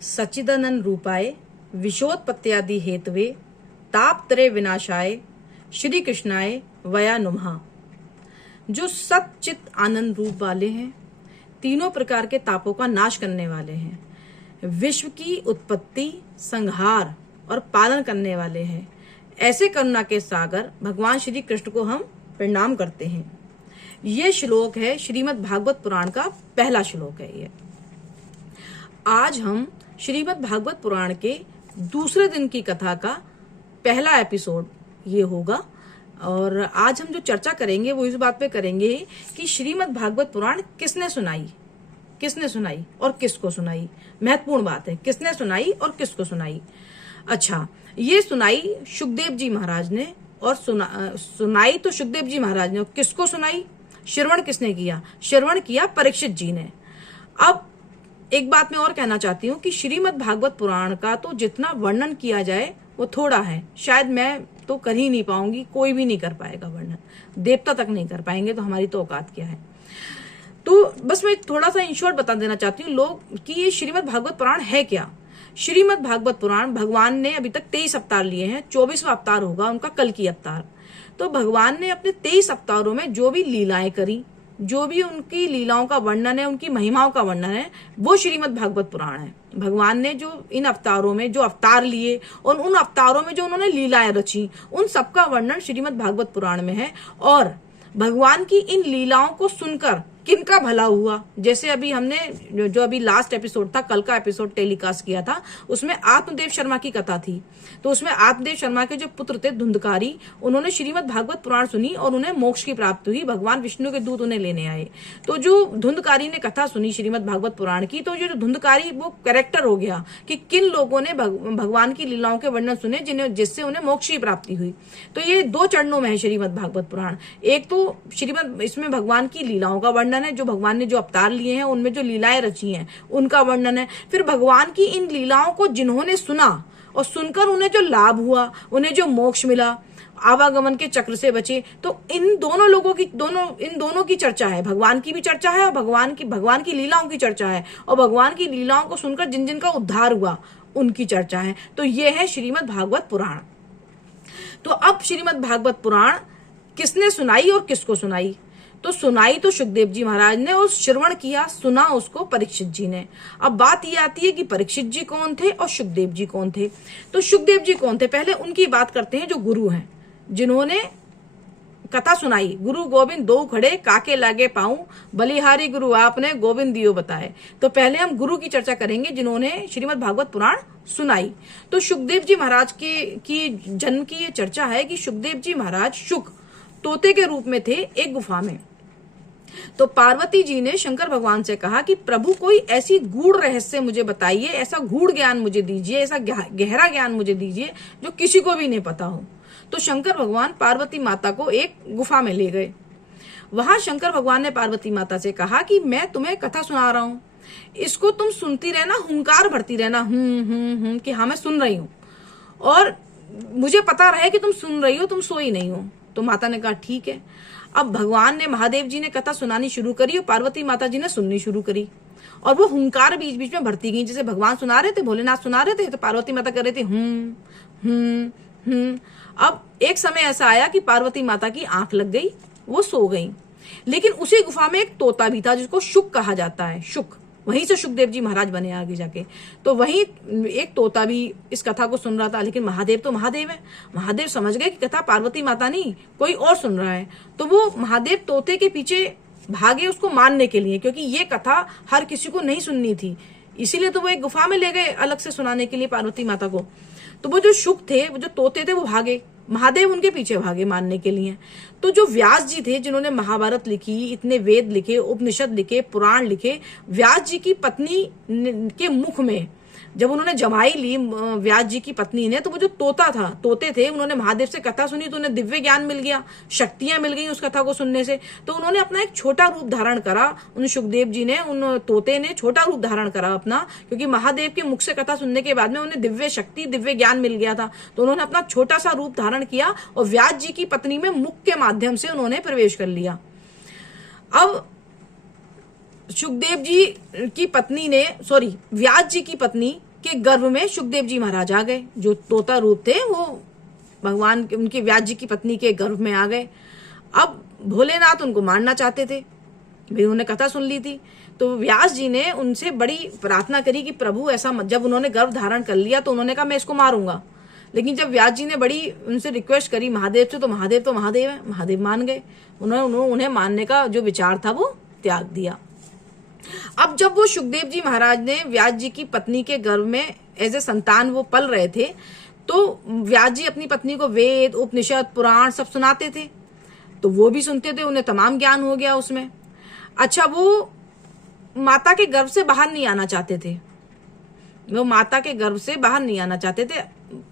सच्चिदानंद रूपाय विशोत्पत्त्यादि Hathaway तापत्रय विनाशाय श्री कृष्णाय वया नुमः। जो सच्चित आनंद रूप वाले हैं, तीनों प्रकार के तापों का नाश करने वाले हैं, विश्व की उत्पत्ति, संहार और पालन करने वाले हैं, ऐसे करुणा के सागर भगवान श्री कृष्ण को हम प्रणाम करते हैं। ये श्लोक है श्रीमद् भागवत पुराण का पहला श्लोक है। ये आज हम श्रीमद् भागवत पुराण के दूसरे दिन की कथा का पहला एपिसोड ये होगा। और आज हम जो चर्चा करेंगे वो इस बात पे करेंगे कि श्रीमद् भागवत पुराण किसने सुनाई और किसको सुनाई। महत्वपूर्ण बात है, किसने सुनाई और किसको सुनाई। अच्छा, ये सुनाई सुखदेव जी महाराज ने, और सुनाई तो सुखदेव जी महाराज ने, और किसको सुनाई, श्रवण किसने किया, श्रवण किया परीक्षित जी ने। अब एक बात मैं और कहना चाहती हूँ कि श्रीमद् भागवत पुराण का तो जितना वर्णन किया जाए वो थोड़ा है। शायद मैं तो कर ही नहीं पाऊंगी, कोई भी नहीं कर पाएगा वर्णन, देवता तक नहीं कर पाएंगे, तो हमारी तो औकात क्या है। तो बस मैं थोड़ा सा इन शॉर्ट बता देना चाहती हूँ लोग कि ये श्रीमद् भागवत पुराण है क्या। श्रीमद् भागवत पुराण, भगवान ने अभी तक 23 अवतार लिए हैं, 24वां अवतार होगा उनका कल की अवतार। तो भगवान ने अपने 23 अवतारों में जो भी लीलाएं करी, जो भी उनकी लीलाओं का वर्णन है, उनकी महिमाओं का वर्णन है, वो श्रीमद् भागवत पुराण है। भगवान ने जो इन अवतारों में जो अवतार लिए और उन अवतारों में जो उन्होंने लीलाएं रची, उन सबका वर्णन श्रीमद् भागवत पुराण में है। और भगवान की इन लीलाओं को सुनकर किनका भला हुआ, जैसे अभी हमने जो अभी लास्ट एपिसोड था, कल का एपिसोड टेलीकास्ट किया था, उसमें आत्मदेव शर्मा की कथा थी। तो उसमें आत्मदेव शर्मा के जो पुत्र थे धुंधकारी, उन्होंने श्रीमद् भागवत पुराण सुनी और उन्हें मोक्ष की प्राप्ति हुई। भगवान विष्णु के दूत उन्हें लेने आए। तो जो धुंधकारी ने कथा सुनी श्रीमद् भागवत पुराण की, तो ये जो धुंधकारी वो कैरेक्टर हो गया कि किन लोगों ने भगवान की लीलाओं के वर्णन सुने जिससे उन्हें मोक्ष की प्राप्ति हुई। तो ये 2 चरणों में है श्रीमद् भागवत पुराण। एक तो इसमें भगवान की लीलाओं का वर्णन है, जो भगवान ने जो अवतार लिए हैं उनमें जो लीलाएं रची हैं उनका वर्णन है। फिर भगवान की इन लीलाओं को जिन्होंने सुना और सुनकर उन्हें जो लाभ हुआ, उन्हें जो मोक्ष मिला, आवागमन के चक्र से बचे, तो इन दोनों की चर्चा है। भगवान की भी चर्चा है और भगवान की लीलाओं की चर्चा है, और भगवान की लीलाओं को सुनकर जिन जिन का उद्धार हुआ उनकी चर्चा है। तो ये है श्रीमद् भागवत पुराण। तो अब श्रीमद् भागवत पुराण किसने सुनाई और किसको सुनाई। तो सुनाई तो सुखदेव जी महाराज ने, और श्रवण किया, सुना उसको परीक्षित जी ने। अब बात ये आती है कि परीक्षित जी कौन थे और सुखदेव जी कौन थे। तो सुखदेव जी कौन थे, पहले उनकी बात करते हैं, जो गुरु हैं, जिन्होंने कथा सुनाई। गुरु गोविंद दो खड़े काके लागे पाऊं, बलिहारी गुरु आपने गोविंद दियो बताए। तो पहले हम गुरु की चर्चा करेंगे जिन्होंने श्रीमद् भागवत पुराण सुनाई। तो सुखदेव जी महाराज की जन्म की ये चर्चा है कि सुखदेव जी महाराज शुक तोते के रूप में थे एक गुफा में। तो पार्वती जी ने शंकर भगवान से कहा कि प्रभु कोई ऐसी गूढ़ रहस्य मुझे बताइए, ऐसा गूढ़ ज्ञान मुझे दीजिए, ऐसा गहरा ज्ञान मुझे दीजिए जो किसी को भी नहीं पता हो। तो शंकर भगवान पार्वती माता को एक गुफा में ले गए। वहां शंकर भगवान ने पार्वती माता से कहा कि मैं तुम्हें कथा सुना रहा हूँ, इसको तुम सुनती रहना, हुंकार भरती रहना, कि हाँ मैं सुन रही हूँ, और मुझे पता रहे कि तुम सुन रही हो, तुम सोई नहीं हो। तो माता ने कहा ठीक है। अब भगवान ने, महादेव जी ने कथा सुनानी शुरू करी और पार्वती माता जी ने सुननी शुरू करी, और वो हुंकार बीच बीच में भरती गई। जैसे भगवान सुना रहे थे, भोलेनाथ सुना रहे थे, तो पार्वती माता कर रही थी अब एक समय ऐसा आया कि पार्वती माता की आंख लग गई, वो सो गई। लेकिन उसी गुफा में एक तोता भी था जिसको शुक कहा जाता है, शुक। वहीं से सुखदेव जी महाराज बने आगे जाके। तो वहीं एक तोता भी इस कथा को सुन रहा था। लेकिन महादेव तो महादेव है, महादेव समझ गए कि कथा पार्वती माता नहीं कोई और सुन रहा है। तो वो महादेव तोते के पीछे भागे उसको मारने के लिए, क्योंकि ये कथा हर किसी को नहीं सुननी थी, इसीलिए तो वो एक गुफा में ले गए अलग से सुनाने के लिए पार्वती माता को। तो वो जो शुक थे, वो जो तोते थे, वो भागे, महादेव उनके पीछे भागे मारने के लिए। तो जो व्यास जी थे, जिन्होंने महाभारत लिखी, इतने वेद लिखे, उपनिषद लिखे, पुराण लिखे, व्यास जी की पत्नी के मुख में जब उन्होंने जमाई ली व्यास जी की पत्नी ने, तो वो जो तोते थे, उन्होंने महादेव से कथा सुनी तो उन्हें दिव्य ज्ञान मिल गया, शक्तियां मिल गई उस कथा को सुनने से। तो उन्होंने अपना एक छोटा रूप धारण करा, उन सुखदेव जी ने, उन तोते ने छोटा रूप धारण करा अपना, क्योंकि महादेव के मुख से कथा सुनने के बाद में उन्हें दिव्य शक्ति, दिव्य ज्ञान मिल गया था। तो उन्होंने अपना छोटा सा रूप धारण किया और व्यास जी की पत्नी में मुख के माध्यम से उन्होंने प्रवेश कर लिया। अब सुखदेव जी की पत्नी ने, व्यास जी की पत्नी के गर्भ में सुखदेव जी महाराज आ गए। जो तोता रूप थे वो भगवान उनके व्यास जी की पत्नी के गर्भ में आ गए। अब भोलेनाथ उनको मारना चाहते थे, भी उन्होंने कथा सुन ली थी। तो व्यास जी ने उनसे बड़ी प्रार्थना करी कि प्रभु ऐसा मत। जब उन्होंने गर्भ धारण कर लिया तो उन्होंने कहा मैं इसको मारूंगा, लेकिन जब व्यास जी ने बड़ी उनसे रिक्वेस्ट करी महादेव से, तो महादेव है, महादेव मान गए। उन्हें मानने का जो विचार था वो त्याग दिया। अब जब वो सुखदेव जी महाराज ने व्यास जी की पत्नी के गर्भ में एज ए संतान वो पल रहे थे, तो व्यास जी अपनी पत्नी को वेद, उपनिषद, पुराण सब सुनाते थे, तो वो भी सुनते थे, उन्हें तमाम ज्ञान हो गया उसमें। अच्छा, वो माता के गर्भ से बाहर नहीं आना चाहते थे, वो माता के गर्भ से बाहर नहीं आना चाहते थे,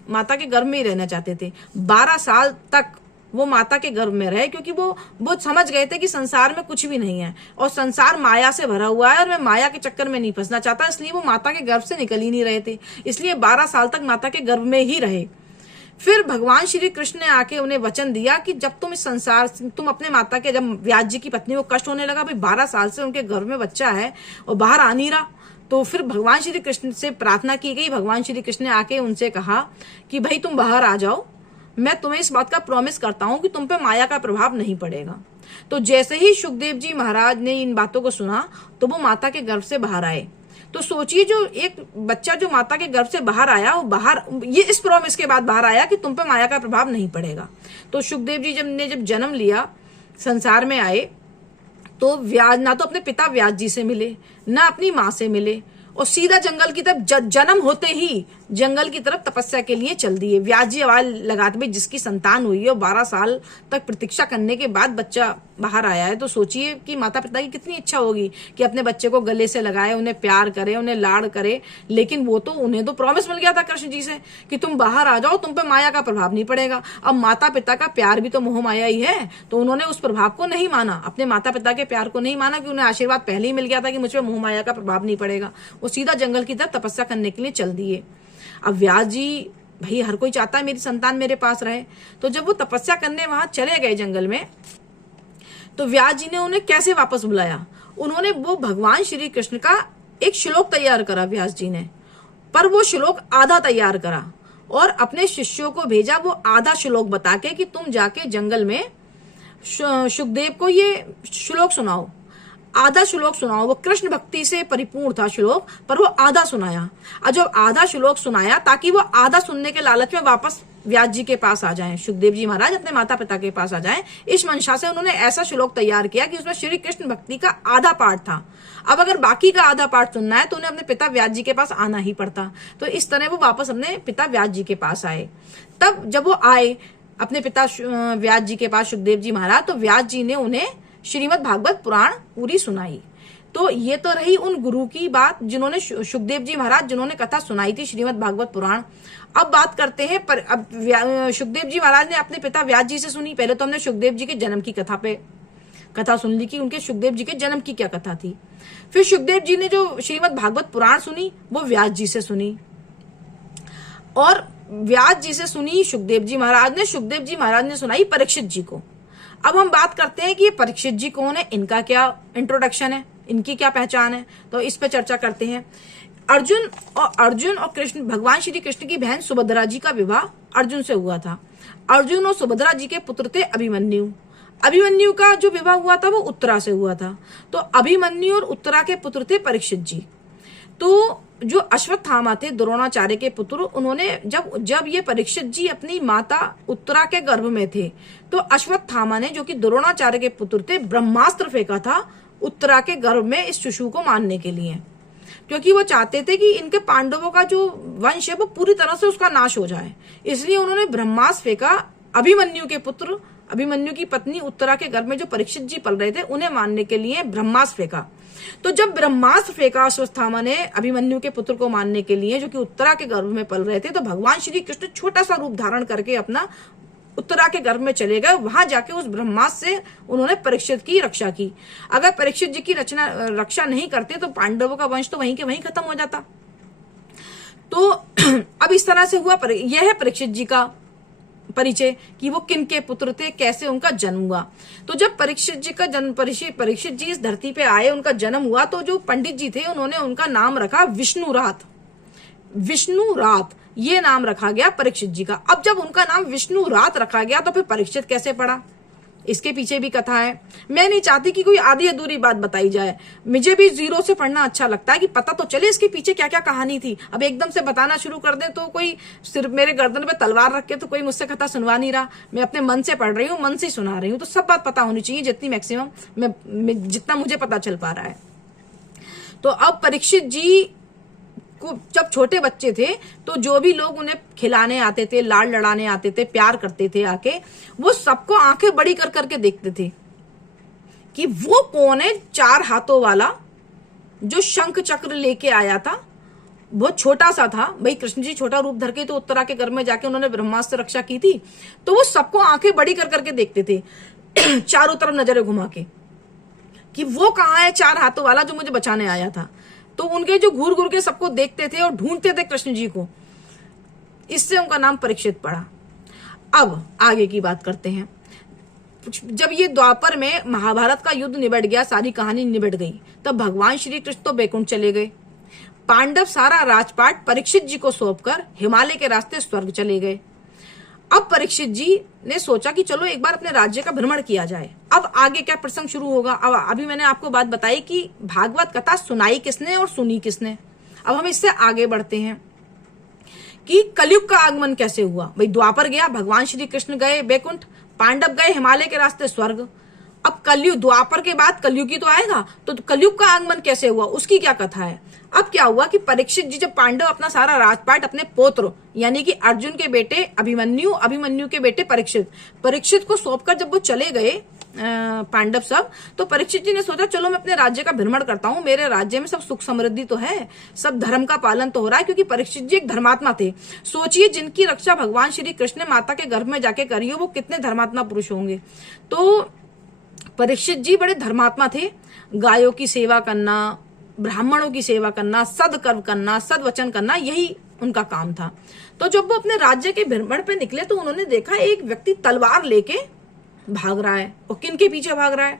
माता के गर्भ में ही रहना चाहते थे। 12 साल तक वो माता के गर्भ में रहे, क्योंकि वो समझ गए थे कि संसार में कुछ भी नहीं है और संसार माया से भरा हुआ है और मैं माया के चक्कर में नहीं फंसना चाहता, इसलिए वो माता के गर्भ से निकल ही नहीं रहे थे। इसलिए 12 साल तक माता के गर्भ में ही रहे। फिर भगवान श्री कृष्ण ने आके उन्हें वचन दिया कि जब तुम इस संसार, तुम अपने माता के, जब व्यास जी की पत्नी को कष्ट होने लगा, भाई 12 साल से उनके गर्भ में बच्चा है और बाहर आ नहीं रहा, तो फिर भगवान श्री कृष्ण से प्रार्थना की गई। भगवान श्री कृष्ण ने आके उनसे कहा कि भाई तुम बाहर आ जाओ, मैं तुम्हें इस बात का प्रॉमिस करता हूं कि तुम पे माया का प्रभाव नहीं पड़ेगा। तो जैसे ही सुखदेव जी महाराज ने इन बातों को सुना तो वो माता के गर्भ से बाहर आए। तो सोचिए, जो एक बच्चा जो माता के गर्भ से बाहर आया, वो बाहर ये इस प्रॉमिस के बाद बाहर आया कि तुम पे माया का प्रभाव नहीं पड़ेगा। तो सुखदेव जी जब जन्म लिया, संसार में आए, तो व्यास ना तो अपने पिता व्यास जी से मिले, ना अपनी माँ से मिले, और सीधा जंगल की तरफ, जन्म होते ही जंगल की तरफ तपस्या के लिए चल दिए। व्यास जी आवाज लगाते हुए, जिसकी संतान हुई है और 12 साल तक प्रतीक्षा करने के बाद बच्चा बाहर आया है, तो सोचिए कि माता पिता की कितनी इच्छा होगी कि अपने बच्चे को गले से लगाए, उन्हें प्यार करे, उन्हें लाड़ करे। लेकिन वो तो, उन्हें तो प्रॉमिस मिल गया था कृष्ण जी से कि तुम बाहर आ जाओ, तुम पे माया का प्रभाव नहीं पड़ेगा। अब माता पिता का प्यार भी तो मोह माया ही है, तो उन्होंने उस प्रभाव को नहीं माना, अपने माता पिता के प्यार को नहीं माना, कि उन्हें आशीर्वाद पहले ही मिल गया था कि मुझ पे मोह माया का प्रभाव नहीं पड़ेगा। वो सीधा जंगल की तरफ तपस्या करने के लिए चल दिए। अब व्यास जी, भाई हर कोई चाहता है मेरी संतान मेरे पास रहे, तो जब वो तपस्या करने वहां चले गए जंगल में, तो व्यास जी ने उन्हें कैसे वापस बुलाया? उन्होंने वो भगवान श्री कृष्ण का एक श्लोक तैयार करा व्यास जी ने, पर वो श्लोक आधा तैयार करा और अपने शिष्यों को भेजा वो आधा श्लोक बता के कि तुम जाके जंगल में सुखदेव को ये श्लोक सुनाओ, आधा श्लोक सुनाओ। वो कृष्ण भक्ति से परिपूर्ण था श्लोक, पर वो आधा सुनाया। और जब आधा श्लोक सुनाया, ताकि वो आधा सुनने के लालच में वापस व्यास जी के पास आ जाएं, सुखदेव जी महाराज अपने माता पिता के पास आ जाएं, इस मंशा से उन्होंने ऐसा श्लोक तैयार किया कि उसमें श्री कृष्ण भक्ति का आधा पार्ट था। अब अगर बाकी का आधा पार्ट सुनना है तो उन्हें अपने पिता व्यास जी के पास आना ही पड़ता। तो इस तरह वो वापस अपने पिता व्यास जी के पास आए। तब जब वो आए अपने पिता व्यास जी के पास, सुखदेव जी महाराज, तो व्यास जी ने उन्हें श्रीमद् भागवत पुराण पूरी सुनाई। तो ये तो रही उन गुरु की बात जिन्होंने, सुखदेव जी महाराज जिन्होंने कथा सुनाई थी श्रीमद् भागवत पुराण। अब बात करते हैं, पर अब सुखदेव जी महाराज ने अपने पिता व्यास जी से सुनी। पहले तो हमने सुखदेव जी के जन्म की कथा सुन ली कि उनके सुखदेव जी के जन्म की क्या कथा थी। फिर सुखदेव जी ने जो श्रीमद् भागवत पुराण सुनी वो व्यास जी से सुनी, और व्यास जी से सुनी सुखदेव जी महाराज ने सुनाई परीक्षित जी को। अब हम बात करते हैं कि ये परीक्षित जी कौन है, इनका क्या इंट्रोडक्शन है, इनकी क्या पहचान है, तो इस पे चर्चा करते हैं। अर्जुन और कृष्ण, भगवान श्री कृष्ण की बहन सुभद्रा जी का विवाह अर्जुन से हुआ था। अर्जुन और सुभद्रा जी के पुत्र थे अभिमन्यु का जो विवाह हुआ था वो उत्तरा से हुआ था। तो अभिमन्यु और उत्तरा के पुत्र थे परीक्षित जी। तो जो अश्वत्थामा थे द्रोणाचार्य के पुत्र, उन्होंने जब ये परीक्षित जी अपनी माता उत्तरा के गर्भ में थे, तो अश्वत्थामा ने, जो कि द्रोणाचार्य के पुत्र थे, ब्रह्मास्त्र फेंका था उत्तरा के गर्भ में इस शिशु को मारने के लिए, क्योंकि वो चाहते थे कि इनके पांडवों का जो वंश है वो पूरी तरह से उसका नाश हो जाए। इसलिए उन्होंने ब्रह्मास्त्र फेंका अभिमन्यु के पुत्र, अभिमन्यु की पत्नी उत्तरा के गर्भ में जो परीक्षित जी पल रहे थे उन्हें मारने के लिए ब्रह्मास्त्र फेंका। तो जब ब्रह्मास्त्र फेंका अश्वत्थामा ने अभिमन्यु के पुत्र को मारने के लिए, जो कि उत्तरा के गर्भ में पल रहे थे, तो भगवान श्री कृष्ण छोटा सा रूप धारण करके अपना उत्तरा के गर्भ में चले गए। वहां जाके उस ब्रह्मास्त्र से उन्होंने परीक्षित की रक्षा की। अगर परीक्षित जी की रक्षा नहीं करते तो पांडवों का वंश तो वहीं के वहीं खत्म हो जाता। तो अब इस तरह से हुआ। यह है परीक्षित जी का परिचय कि वो किन के पुत्र थे, कैसे उनका जन्म हुआ। तो जब परीक्षित जी का जन्म, परीक्षित जी इस धरती पे आए, उनका जन्म हुआ, तो जो पंडित जी थे उन्होंने उनका नाम रखा विष्णुरात। विष्णु रात ये नाम रखा गया परीक्षित जी का। अब जब उनका नाम विष्णु रात रखा गया तो फिर परीक्षित कैसे पड़ा, इसके पीछे भी कथा है। मैं नहीं चाहती कि कोई आधी अधूरी बात बताई जाए, मुझे भी जीरो से पढ़ना अच्छा लगता है कि पता तो चले इसके पीछे क्या क्या कहानी थी। अब एकदम से बताना शुरू कर दे तो कोई सिर्फ मेरे गर्दन पे तलवार रख के तो कोई मुझसे कथा सुनवा नहीं रहा। मैं अपने मन से पढ़ रही हूँ, मन से सुना रही हूँ, तो सब बात पता होनी चाहिए जितनी मैक्सिमम मैं जितना मुझे पता चल पा रहा है। तो अब परीक्षित जी को जब छोटे बच्चे थे तो जो भी लोग उन्हें खिलाने आते थे, लाड लड़ाने आते थे, प्यार करते थे आके, वो सबको आंखें बड़ी कर करके देखते थे कि वो कौन है 4 हाथों वाला जो शंख चक्र लेके आया था। बहुत छोटा सा था भाई, कृष्ण जी छोटा रूप धर के तो उत्तरा के घर में जाके उन्होंने ब्रह्मास्त्र रक्षा की थी, तो वो सबको आंखें बड़ी कर करके देखते थे चारों तरफ नजरें घुमा के कि वो कहाँ है 4 हाथों वाला जो मुझे बचाने आया था। तो उनके जो घूर घूर के सबको देखते थे और ढूंढते थे कृष्ण जी को, इससे उनका नाम परीक्षित पड़ा। अब आगे की बात करते हैं। जब ये द्वापर में महाभारत का युद्ध निबट गया, सारी कहानी निबट गई, तब भगवान श्री कृष्ण तो बैकुंठ चले गए। पांडव सारा राजपाट परीक्षित जी को सौंपकर हिमालय के रास्ते स्वर्ग चले गए। अब परीक्षित जी ने सोचा कि चलो एक बार अपने राज्य का भ्रमण किया जाए। अब आगे क्या प्रसंग शुरू होगा। अब अभी मैंने आपको बात बताई कि भागवत कथा सुनाई किसने और सुनी किसने। अब हम इससे आगे बढ़ते हैं कि कलयुग का आगमन कैसे हुआ। भाई द्वापर गया, भगवान श्री कृष्ण गए बैकुंठ, पांडव गए हिमालय के रास्ते स्वर्ग। अब कलयुग, द्वापर के बाद कलयुग ही तो आएगा, तो कलयुग का आगमन कैसे हुआ, उसकी क्या कथा है। अब क्या हुआ कि परीक्षित जी, जब पांडव अपना सारा राजपाट अपने पौत्र यानी कि अर्जुन के बेटे अभिमन्यु, अभिमन्यु के बेटे परीक्षित को सौंपकर जब वो चले गए पांडव सब, तो परीक्षित जी ने सोचा चलो मैं अपने राज्य का भ्रमण करता हूँ, मेरे राज्य में सब सुख समृद्धि तो है, सब धर्म का पालन तो हो रहा है, क्योंकि परीक्षित जी एक धर्मात्मा थे। सोचिए जिनकी रक्षा भगवान श्री कृष्ण ने माता के गर्भ में जाके करी हो, वो कितने धर्मात्मा पुरुष होंगे। तो परीक्षित जी बड़े धर्मात्मा थे। गायों की सेवा करना, ब्राह्मणों की सेवा करना, सदकर्म करना, सदवचन करना, यही उनका काम था। तो जब वो अपने राज्य के भ्रमण पे निकले तो उन्होंने देखा एक व्यक्ति तलवार लेके भाग रहा है। और किन के पीछे भाग रहा है,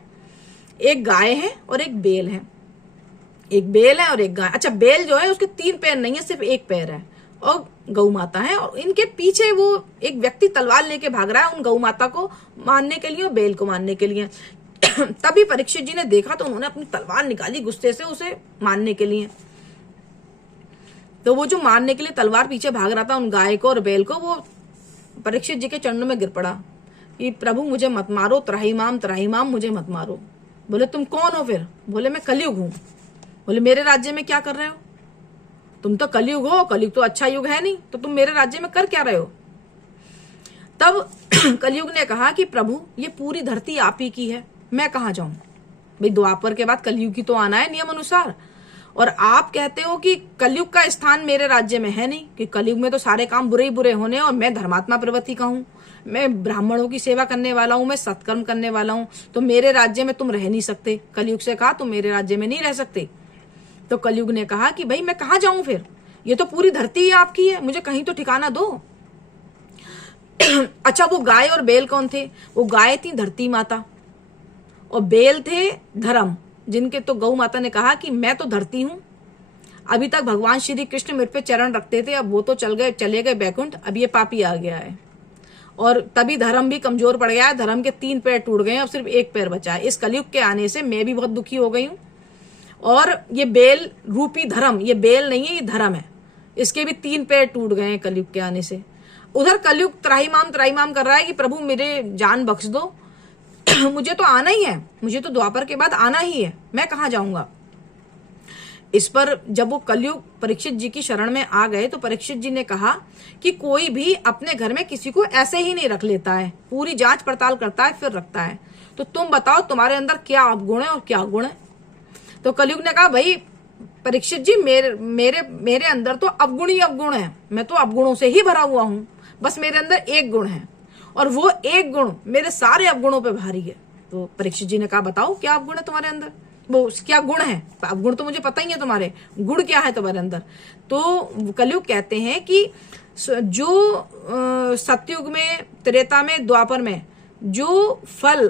एक गाय है और एक बेल है। एक बेल है और एक गाय। अच्छा, बेल जो है उसके 3 पैर नहीं है, सिर्फ 1 पैर है, और गौ माता है, और इनके पीछे वो एक व्यक्ति तलवार लेके भाग रहा है उन गौ माता को मारने के लिए और बेल को मारने के लिए। तभी परीक्षित जी ने देखा तो उन्होंने अपनी तलवार निकाली गुस्से से उसे मारने के लिए। तो वो जो मारने के लिए तलवार पीछे भाग रहा था उन गाय को और बैल को, वो परीक्षित जी के चरणों में गिर पड़ा कि प्रभु मुझे मत मारो, त्राहिमाम मुझे मत मारो। बोले तुम कौन हो फिर। बोले मैं कलयुग हूं। बोले मेरे राज्य में क्या कर रहे हो, तुम तो कलयुग हो, कलयुग तो अच्छा युग है नहीं, तो तुम मेरे राज्य में कर क्या रहे हो। तब कलयुग ने कहा कि प्रभु ये पूरी धरती आप ही की है, मैं कहाँ जाऊं। भाई द्वापर के बाद कलयुग की तो आना है नियम अनुसार, और आप कहते हो कि कलयुग का स्थान मेरे राज्य में है नहीं, कि कलयुग में तो सारे काम बुरे ही बुरे होने, और मैं धर्मात्मा प्रवृत्ति का हूँ, मैं ब्राह्मणों की सेवा करने वाला हूँ, मैं सत्कर्म करने वाला हूँ, तो मेरे राज्य में तुम रह नहीं सकते। कलयुग से कहा तुम मेरे राज्य में नहीं रह सकते। तो कलयुग ने कहा कि भाई मैं कहाँ जाऊं फिर, ये तो पूरी धरती ही आपकी है, मुझे कहीं तो ठिकाना दो। अच्छा, वो गाय और बेल कौन थे। वो गाय थी धरती माता और बेल थे धर्म, जिनके तो गौ माता ने कहा कि मैं तो धरती हूं। अभी तक भगवान श्री कृष्ण मेरे पे चरण रखते थे, अब वो तो चले गए बैकुंठ, अब ये पापी आ गया है, और तभी धर्म भी कमजोर पड़ गया है। धर्म के 3 पैर टूट गए, अब सिर्फ 1 पैर बचा है। इस कलयुग के आने से मैं भी बहुत दुखी हो गई हूं। और ये बेल रूपी धर्म, ये बेल नहीं है, ये धर्म है, इसके भी 3 पैर टूट गए हैं कलयुग के आने से। उधर कलयुग त्राहिमाम कर रहा है कि प्रभु मेरे जान बख्श दो, मुझे तो आना ही है, मुझे तो द्वापर के बाद आना ही है, मैं कहाँ जाऊंगा। इस पर जब वो कलयुग परीक्षित जी की शरण में आ गए तो परीक्षित जी ने कहा कि कोई भी अपने घर में किसी को ऐसे ही नहीं रख लेता है, पूरी जांच पड़ताल करता है फिर रखता है। तो तुम बताओ तुम्हारे अंदर क्या अवगुण है और क्या गुण है। तो कलयुग ने कहा भाई परीक्षित जी मेरे अंदर तो अवगुण ही अवगुण है, मैं तो अवगुणों से ही भरा हुआ हूँ, बस मेरे अंदर एक गुण है और वो एक गुण मेरे सारे अवगुणों पे भारी है। तो परीक्षित जी ने कहा बताओ क्या अवगुण है तुम्हारे अंदर, वो क्या गुण है। अवगुण तो मुझे पता ही है, तुम्हारे गुण क्या है तुम्हारे अंदर। तो कलयुग कहते हैं कि जो सतयुग में, त्रेता में, द्वापर में जो फल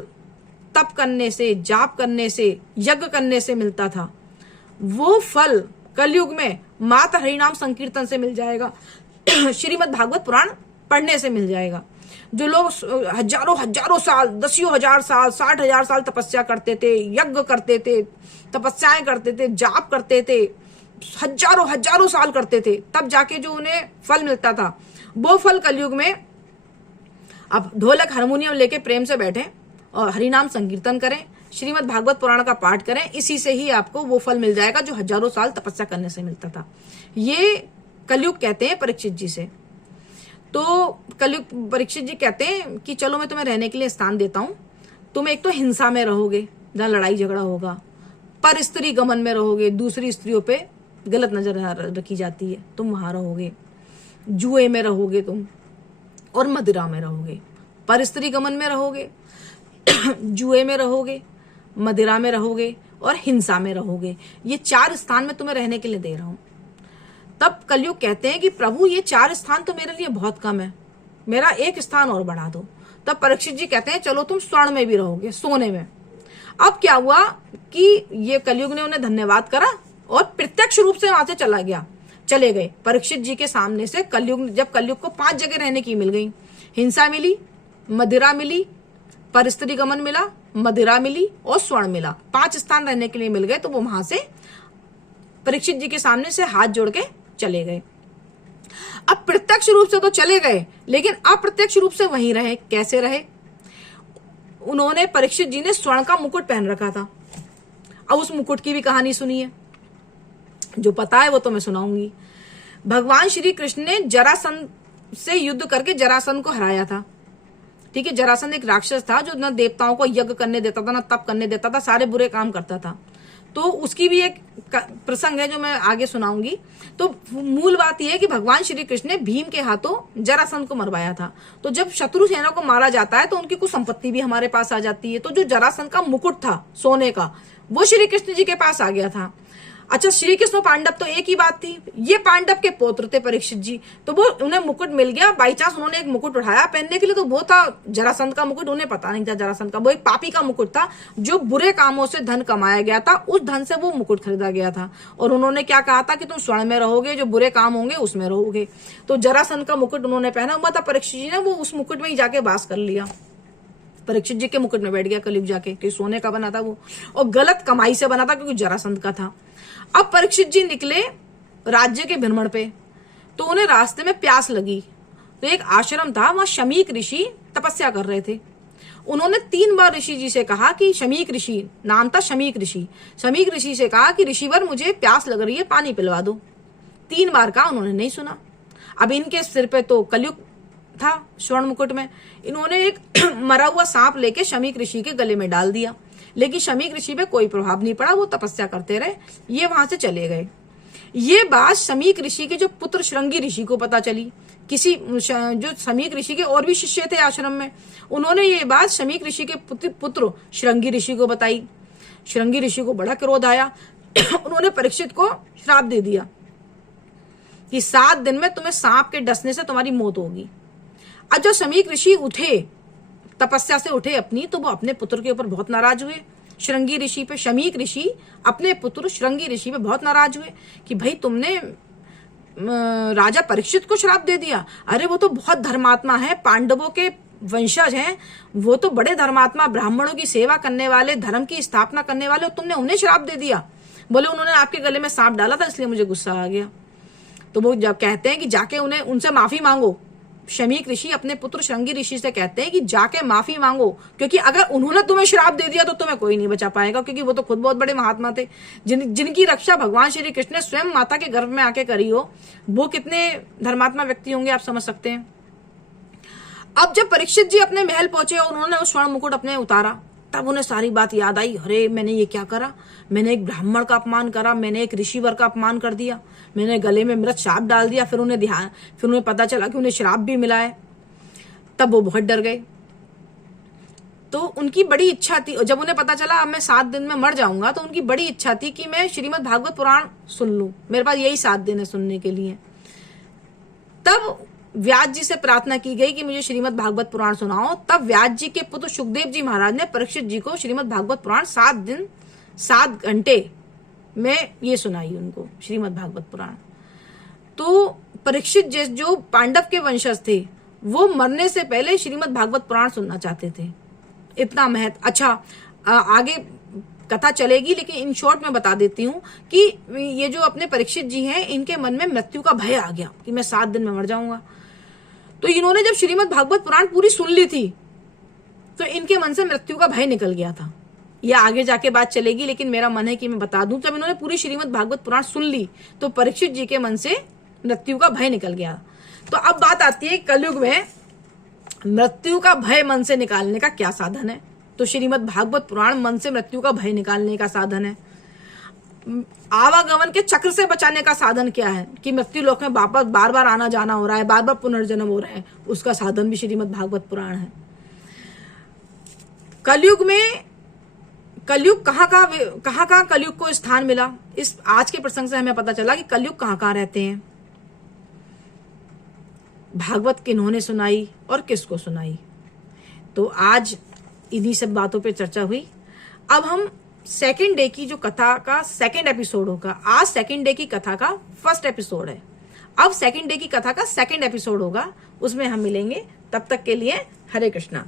तप करने से, जाप करने से, यज्ञ करने से मिलता था, वो फल कलयुग में मात्र हरिनाम संकीर्तन से मिल जाएगा, श्रीमद् भागवत पुराण पढ़ने से मिल जाएगा। जो लोग हजारों हजारों साल, 10,000 साल, 60,000 साल तपस्या करते थे, यज्ञ करते थे, तपस्याएं करते थे, जाप करते थे, हजारों हजारों साल करते थे, तब जाके जो उन्हें फल मिलता था, वो फल कलयुग में अब ढोलक हारमोनियम लेके प्रेम से बैठे और हरिनाम संकीर्तन करें, श्रीमद् भागवत पुराण का पाठ करें, इसी से ही आपको वो फल मिल जाएगा जो हजारों साल तपस्या करने से मिलता था। ये कलयुग कहते हैं परीक्षित जी से। तो कलयुग परीक्षित जी कहते हैं कि चलो मैं तुम्हें रहने के लिए स्थान देता हूं, तुम एक तो हिंसा में रहोगे जहां लड़ाई झगड़ा होगा, पर स्त्री गमन में रहोगे, दूसरी स्त्रियों पे गलत नजर रखी जाती है, तुम वहां रहोगे, जुए में रहोगे तुम, और मदिरा में रहोगे। पर स्त्री गमन में रहोगे, जुए में रहोगे, मदिरा में रहोगे और हिंसा में रहोगे। ये 4 स्थान मैं तुम्हें रहने के लिए दे रहा हूं। तब कलयुग कहते हैं कि प्रभु ये 4 स्थान तो मेरे लिए बहुत कम है, मेरा 1 स्थान और बढ़ा दो। तब परीक्षित जी कहते हैं चलो तुम स्वर्ण में भी रहोगे, सोने में। अब क्या हुआ कि ये कलयुग ने उन्हें धन्यवाद करा और प्रत्यक्ष रूप से वहां से चले गए। परीक्षित जी के सामने से जब कलयुग को 5 जगह रहने की मिल गई, हिंसा मिली, मदिरा मिली, पर स्त्री गमन मिला, मदिरा मिली और स्वर्ण मिला, 5 स्थान रहने के लिए मिल गए, तो वो वहां से परीक्षित जी के सामने से हाथ जोड़ के चले गए। अब प्रत्यक्ष रूप से तो चले गए, लेकिन अप्रत्यक्ष रूप से वहीं रहे। कैसे रहे? उन्होंने, परीक्षित जी ने स्वर्ण का मुकुट पहन रखा था। अब उस मुकुट की भी कहानी सुनी है, जो पता है वो तो मैं सुनाऊंगी। भगवान श्री कृष्ण ने जरासंध से युद्ध करके जरासंध को हराया था। ठीक है, जरासंध एक राक्षस था जो न देवताओं को यज्ञ करने देता था, न तप करने देता था, सारे बुरे काम करता था। तो उसकी भी एक प्रसंग है जो मैं आगे सुनाऊंगी। तो मूल बात यह है कि भगवान श्री कृष्ण ने भीम के हाथों जरासंध को मरवाया था। तो जब शत्रु सेना को मारा जाता है तो उनकी कुछ संपत्ति भी हमारे पास आ जाती है। तो जो जरासंध का मुकुट था सोने का, वो श्री कृष्ण जी के पास आ गया था। अच्छा, श्री कृष्ण पांडव तो एक ही बात थी, ये पांडव के पौत्र थे परीक्षित जी, तो वो उन्हें मुकुट मिल गया। बाई चांस उन्होंने एक मुकुट उठाया पहनने के लिए, तो वो था जरासंध का मुकुट। उन्हें पता नहीं था जरासंध का, वो एक पापी का मुकुट था जो बुरे कामों से धन कमाया गया था, उस धन से वो मुकुट खरीदा गया था। और उन्होंने क्या कहा था कि तुम स्वर्ण में रहोगे, जो बुरे काम होंगे उसमें रहोगे। तो जरासंध का मुकुट उन्होंने पहना हुआ था। परीक्षित जी ने वो उस मुकुट में ही जाके वास कर लिया, परीक्षित जी के मुकुट में बैठ गया कलयुग जाके, क्योंकि सोने का बना था वो और गलत कमाई से बना था, क्योंकि जरासंध का था। अब परीक्षित जी निकले राज्य के भ्रमण पे, तो उन्हें रास्ते में प्यास लगी। तो एक आश्रम था, वहां शमीक ऋषि तपस्या कर रहे थे। उन्होंने 3 बार ऋषि जी से कहा कि शमीक ऋषि, नाम था शमीक ऋषि, शमीक ऋषि से कहा कि ऋषिवर मुझे प्यास लग रही है, पानी पिलवा दो। 3 बार कहा, उन्होंने नहीं सुना। अब इनके सिर पे तो कलयुग था स्वर्ण मुकुट में। इन्होंने एक मरा हुआ सांप लेके शमीक ऋषि के गले में डाल दिया, लेकिन शमीक ऋषि पे कोई प्रभाव नहीं पड़ा, वो तपस्या करते रहे। ये वहां से चले गए। ये बात शमीक ऋषि के जो पुत्र श्रृंगी ऋषि को पता चली। जो शमीक ऋषि के और भी शिष्य थे आश्रम में, उन्होंने ये बात शमीक ऋषि के पुत्र श्रृंगी ऋषि को बताई। श्रृंगी ऋषि को बड़ा क्रोध आया। उन्होंने परीक्षित को श्राप दे दिया कि 7 दिन में तुम्हें सांप के डसने से तुम्हारी मौत होगी। अब जब शमीक ऋषि उठे, तपस्या से उठे अपनी, तो वो अपने पुत्र के ऊपर बहुत नाराज हुए। श्रृंगी ऋषि पे, शमीक ऋषि अपने पुत्र श्रृंगी ऋषि पे बहुत नाराज हुए कि भाई तुमने राजा परीक्षित को श्राप दे दिया। अरे वो तो बहुत धर्मात्मा है, पांडवों के वंशज हैं, वो तो बड़े धर्मात्मा, ब्राह्मणों की सेवा करने वाले, धर्म की स्थापना करने वाले, तुमने उन्हें श्राप दे दिया। बोले उन्होंने आपके गले में सांप डाला था, इसलिए मुझे गुस्सा आ गया। तो वो जब कहते हैं कि जाके उनसे माफी मांगो, शमीक ऋषि अपने पुत्र श्रृंगी ऋषि से कहते हैं कि जाके माफी मांगो, क्योंकि अगर उन्होंने तुम्हें श्राप दे दिया तो तुम्हें कोई नहीं बचा पाएगा, क्योंकि वो तो खुद बहुत बड़े महात्मा थे, जिनकी रक्षा भगवान श्री कृष्ण ने स्वयं माता के गर्भ में आके करी हो। वो कितने धर्मात्मा व्यक्ति होंगे, आप समझ सकते हैं। अब जब परीक्षित जी अपने महल पहुंचे और उन्होंने वो स्वर्ण मुकुट अपने उतारा, तब उन्हें सारी बात याद आई। अरे मैंने ये क्या करा, मैंने एक ब्राह्मण का अपमान करा, मैंने एक ऋषिवर का अपमान कर दिया, मैंने गले में मृत श्राप डाल दिया। फिर उन्हें पता चला कि उन्हें श्राप भी मिला है। तब वो बहुत डर गए। तो उनकी बड़ी इच्छा थी, जब उन्हें पता चला अब मैं 7 दिन में मर जाऊंगा, तो उनकी बड़ी इच्छा थी कि मैं श्रीमद् भागवत पुराण सुन लूं, मेरे पास यही 7 दिन है सुनने के लिए। तब व्यास जी से प्रार्थना की गई कि मुझे श्रीमद् भागवत पुराण सुनाओ। तब व्यास जी के पुत्र सुखदेव जी महाराज ने परीक्षित जी को श्रीमद् भागवत पुराण 7 दिन 7 घंटे में ये सुनाई उनको, श्रीमद् भागवत पुराण। तो परीक्षित जो पांडव के वंशज थे वो मरने से पहले श्रीमद् भागवत पुराण सुनना चाहते थे। इतना महत्व। अच्छा, आगे कथा चलेगी, लेकिन इन शॉर्ट में बता देती हूँ कि ये जो अपने परीक्षित जी हैं, इनके मन में मृत्यु का भय आ गया कि मैं 7 दिन में मर जाऊंगा। तो इन्होंने जब श्रीमद् भागवत पुराण पूरी सुन ली थी तो इनके मन से मृत्यु का भय निकल गया था। यह आगे जाके बात चलेगी, लेकिन मेरा मन है कि मैं बता दूं, जब इन्होंने पूरी श्रीमद् भागवत पुराण सुन ली तो परीक्षित जी के मन से मृत्यु का भय निकल गया। तो अब बात आती है कलयुग में मृत्यु का भय मन से निकालने का क्या साधन है। तो श्रीमद् भागवत पुराण मन से मृत्यु का भय निकालने का साधन है। आवागमन के चक्र से बचाने का साधन क्या है कि मृत्यु लोक में वापस बार बार आना जाना हो रहा है, बार बार पुनर्जन्म हो रहा है, उसका साधन भी श्रीमद् भागवत पुराण है। कलयुग में कलयुग कहाँ कलयुग को स्थान मिला, इस आज के प्रसंग से हमें पता चला कि कलयुग कहाँ रहते हैं, भागवत किन्होंने सुनाई और किसको सुनाई। तो आज इन्हीं सब बातों पे चर्चा हुई। अब हम सेकंड डे की जो कथा का सेकंड एपिसोड होगा, आज सेकंड डे की कथा का फर्स्ट एपिसोड है, अब सेकंड डे की कथा का सेकंड एपिसोड होगा, उसमें हम मिलेंगे। तब तक के लिए हरे कृष्णा।